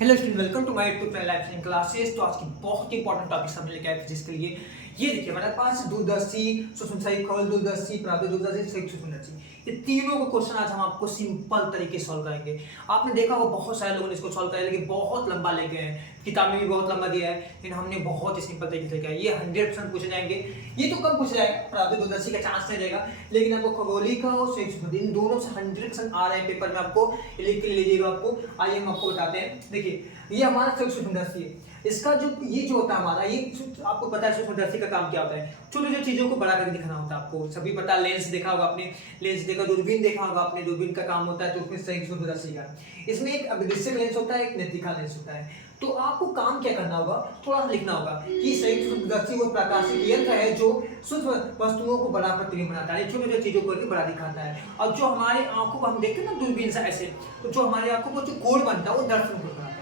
Hello student, welcome to my YouTube channel life classes. तो आज की बहुत ही इंपॉर्टेंट टॉपिक सब लेके आए फिजिक्स के लिए। ये देखिए हमारे पास दूरदर्शी, सूक्ष्मदर्शी, खगोल दूरदर्शी, पराबैंगिक दूरदर्शी, संयुक्त सूक्ष्मदर्शी, ये तीनों को क्वेश्चन आज हम आपको सिंपल तरीके से सॉल्व करेंगे। आपने देखा होगा बहुत सारे लोगों ने इसको सॉल्व किया, लेकिन बहुत लंबा ले गए हैं, किताब में भी बहुत लंबा दिया है, लेकिन हमने बहुत ही सिंपल तरीके से किया है। ये 100% पूछे जाएंगे। ये तो कम पूछे जाएगा, पराबैंगिक दूरदर्शी का चांस नहीं रहेगा, लेकिन आपको खगोलीय का और संयुक्त सूक्ष्मदर्शी इन दोनों से 100% आ रहे हैं पेपर में। आपको लिख के लीजिएगा। आपको आइए हम आपको बताते हैं। देखिए ये हमारा सूक्ष्मदर्शी है। इसका जो ये जो होता है हमारा, ये आपको पता है सूक्ष्मदर्शी का काम क्या होता है? छोटी छोटी चीजों को बड़ा करके दिखाना होता है। आपको सभी पता है, लेंस देखा होगा आपने, लेंस देखा, दूरबीन देखा होगा आपने, दूरबीन का काम होता है तो उसमें संयुक्त सूक्ष्मदर्शी का, इसमें एक अभिदृश्यक लेंस होता है, एक नेत्रिका लेंस होता है। तो आपको काम क्या करना होगा, थोड़ा सा लिखना होगा कि संयुक्त सूक्ष्मदर्शी वो प्रकाशिक यंत्र है जो सूक्ष्म वस्तुओं को बड़ा प्रतिबिंब बनाता है, छोटी छोटी चीजों को बड़ा दिखाता है। और जो हमारे आंखों को हम देखते हैं ना दूरबीन से ऐसे, तो जो हमारे आंखों को जो कोण बनता है वो दर्पण कोण बनाता है।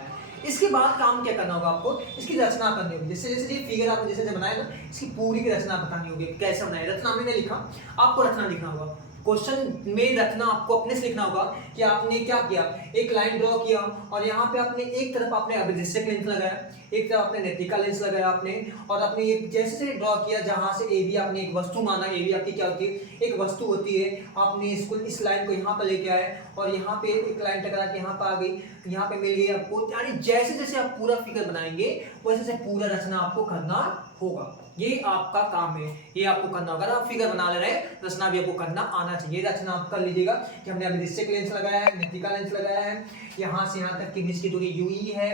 इसके बाद काम क्या करना होगा, आपको इसकी रचना करनी होगी। जैसे जैसे ये फिगर आपने जैसे बनाया ना, इसकी पूरी की रचना बतानी होगी, कैसे बनाए। रचना मैंने लिखा, आपको रचना लिखना होगा। क्वेश्चन में रचना आपको अपने से लिखना होगा कि आपने क्या किया, एक लाइन ड्रॉ किया और यहाँ पे आपने एक तरफ आपने अभिदृश्यक लेंस लगाया, एक तरफ आपने नेत्रिका लेंस लगाया आपने, और आपने ये जैसे ड्रॉ किया जहां से ए बी आपने एक वस्तु माना। ए बी आपकी क्या होती है, एक वस्तु होती है। आपने इसको इस लाइन को यहाँ पर लेके आए और यहाँ पे एक लाइन टकरा के यहाँ पर आ गई, यहाँ पे मिल गई आपको। यानी जैसे जैसे आप पूरा फिगर बनाएंगे वैसे वैसे पूरा रचना आपको करना होगा। ये आपका काम है, ये आपको करना होगा। आप फिगर बना ले रहे हैं, रचना भी आपको करना आना चाहिए। रचना आप कर लीजिएगा कि हमने अभिदृश्यक लेंस लगाया है, नेत्रिका लेंस लगाया है, यहाँ से यहाँ तक की बीच की दूरी यूई है,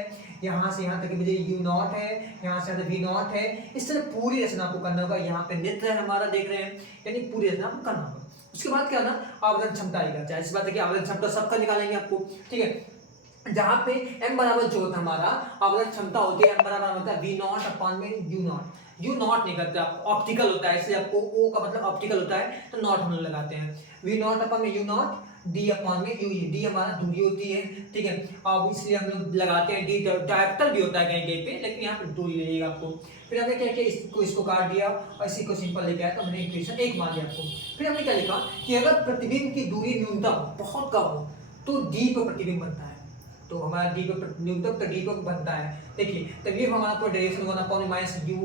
यहाँ से यहाँ तक की मुझे यू नॉट है, यहाँ से वी नॉट है। इस तरह पूरी रचना आपको करना होगा। यहाँ पे नेत्र हमारा देख रहे हैं, यानी पूरी रचना आपको करना होगा। उसके बाद क्या ना, आवेदन क्षमता आएगा। चाहे इस बात है कि आवेदन क्षमता सबका निकालेंगे आपको, ठीक है। जहाँ पे m बराबर जो होता है हमारा आवेदन क्षमता होती है, m बराबर होता है वी नॉट अपॉन में यू नॉट। यू नॉट नहीं करते आप, ऑप्टिकल होता है, इसलिए आपको ओ का मतलब ऑप्टिकल होता है तो नॉट हम लगाते हैं। वी नॉट अपॉन में यू नॉट, डी अपॉन में यू, डी हमारा दूरी होती है, ठीक है। अब इसलिए हम लोग लगाते हैं डी। डायरेक्टर भी होता है कहीं कहीं पे, लेकिन यहाँ पे दूरी लगेगा आपको। फिर हमने क्या किया, इसको काट दिया और इसी को सिंपल लेके आया तो हमने इक्वेशन 1 मान लिया आपको। फिर हमने क्या लिखा कि अगर प्रतिबिंब की दूरी न्यूनतम बहुत कम हो तो डी पर प्रतिबिंब बनता है। तो हमारा डी पर न्यूनतम तो डी पर बनता है। देखिए तब ये हमारा पूरा derivation 1 upon minus you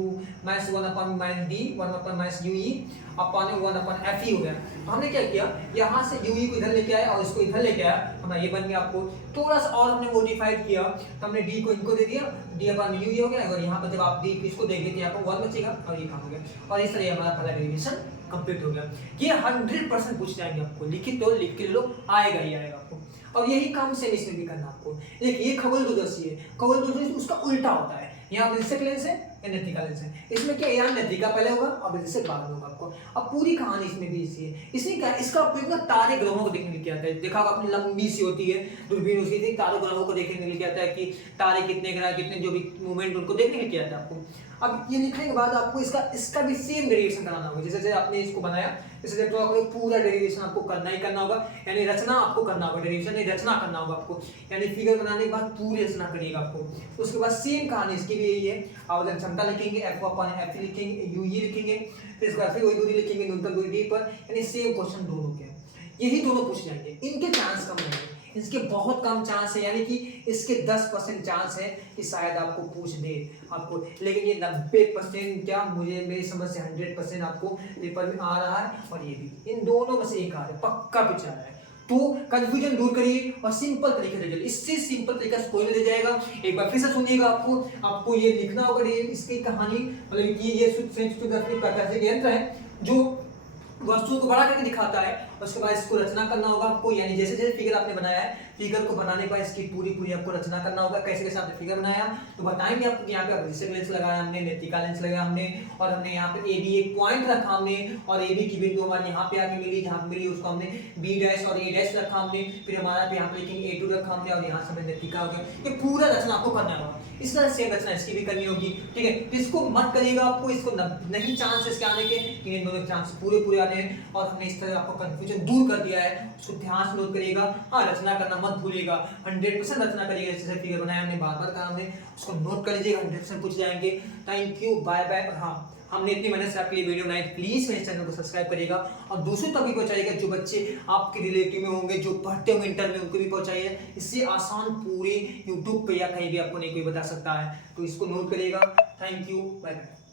minus 1 upon minus D 1 upon minus you E upon 1 upon F E हो गया। तो हमने क्या किया, यहाँ से यू ई को इधर लेके आया और इसको इधर लेके आया, हमारा ये बन गया। आपको थोड़ा सा और हमने मॉडिफाइड किया तो हमने डी को इनको दे दिया, डी अपॉन यू ई हो गया। और यहाँ पर जब आप डी इसको देंगे तो यहाँ पर 1 बचेगा और ये काम हो गया। और इस तरह हमारा पहला डेरिवेशन कंप्लीट हो गया। ये 100% पूछ जाएंगे आपको, लिखित तो लिख के लो, आएगा ही आएगा आपको। और यही काम सेम इसमें भी करना आपको। देखिए ये खगोल दूरदर्शी है, खगोल दूरदर्शी उसका उल्टा होता है। यहाँ अभिदृश्यक लेंस है, या नेत्रिका लेंस है। इसमें क्या, यहाँ नेत्रिका पहले होगा और अभिदृश्यक बाद में होगा आपको। अब पूरी कहानी इसमें भी इसी है। इसमें क्या, इसका उपयोग ना तारे ग्रहों को देखने के लिए किया जाता है। देखा होगा आपने, लंबी सी होती है दूरबीन, उसकी थी तारे ग्रहों को देखने के लिए किया जाता है कि तारे कितने ग्रह, कितने जो भी मूवमेंट उनको देखने के लिए किया जाता है आपको। अब ये लिखने के बाद आपको इसका भी सेम डेरिवेशन कराना होगा। जैसे जैसे आपने इसको बनाया, जैसे ड्रॉ करो, पूरा डेरिवेशन आपको करना ही करना होगा। यानी रचना आपको करना होगा, डेरिवेशन नहीं रचना करना होगा आपको। यानी फिगर बनाने के बाद पूरी रचना करिएगा आपको। उसके बाद सेम कहानी इसकी भी यही है। आवेदन क्षमता लिखेंगे, एफ अपॉन एफ लिखेंगे, यू ई लिखेंगे, फिर इसके बाद फिर वही दूरी लिखेंगे न्यूनतम दूरी डी पर। यानी सेम क्वेश्चन दोनों के, यही दोनों पूछ जाएंगे। इनके चांस कम रहेंगे, इसके बहुत कम चांस है। यानी कि इसके 10% चांस है कि शायद आपको पूछ दे आपको, लेकिन ये 90% क्या, मुझे मेरी समझ से 100% आपको पेपर में आ रहा है। और ये भी इन दोनों में से एक आ रहा है, पक्का पिछा रहा है। तो कंफ्यूजन दूर करिए और सिंपल तरीके से चलिए। इससे सिंपल तरीका से कोई नहीं ले जाएगा। एक बार फिर से सुनिएगा, आपको ये लिखना होगा इसकी कहानी, मतलब कि ये प्रकाशिक यंत्र है जो वस्तुओं को बड़ा करके दिखाता है। उसके बाद इसको रचना करना होगा आपको। यानी जैसे जैसे फिगर आपने बनाया है, फिगर को बनाने के बाद इसकी पूरी आपको रचना करना होगा। कैसे कैसे आपने फिगर बनाया तो बताएंगे आपको। यहाँ पे अभिदृश्यक लेंस लगाया हमने, नेत्रिका लेंस लगाया हमने, और हमने यहाँ पे ए बी एक पॉइंट रखा हमने, और ए बी की बिंदु हमारे यहाँ पे आके मिली, जहाँ मिली उसको हमने बी डैश और ए डैश रखा हमने। फिर हमारा यहाँ पे लिखेंगे A2 रखा हमने, और यहाँ से हमें नेत्रिका हो गया। ये पूरा रचना आपको करना होगा। इस तरह सेम रचना इसकी भी करनी होगी, ठीक है। तो इसको मत करिएगा, आपको इसको नहीं चांस इसके आने के, इन दोनों के चांस पूरे आने हैं। और हमने इस तरह आपको कंफ्यूजन दूर कर दिया है, उसको ध्यान से नोट करिएगा। हाँ, रचना करना मत भूलिएगा, 100% रचना करिएगा। जैसे फिगर बनाया हमने, बार बार कहा हमने, उसको नोट कर लीजिएगा, 100% पूछ जाएंगे। Thank you, bye bye. और हाँ, हमने इतनी मेहनत से आपके लिए वीडियो बनाई, प्लीज मेरे चैनल को सब्सक्राइब करिएगा और दूसरों तक भी पहुंचाइएगा, जो बच्चे आपके रिलेटिव में होंगे, जो पढ़ते होंगे इंटर में, उनको भी पहुंचाइए। इससे आसान पूरे यूट्यूब पे या कहीं भी आपको नहीं कोई बता सकता है, तो इसको नोट करिएगा। Thank you, bye bye.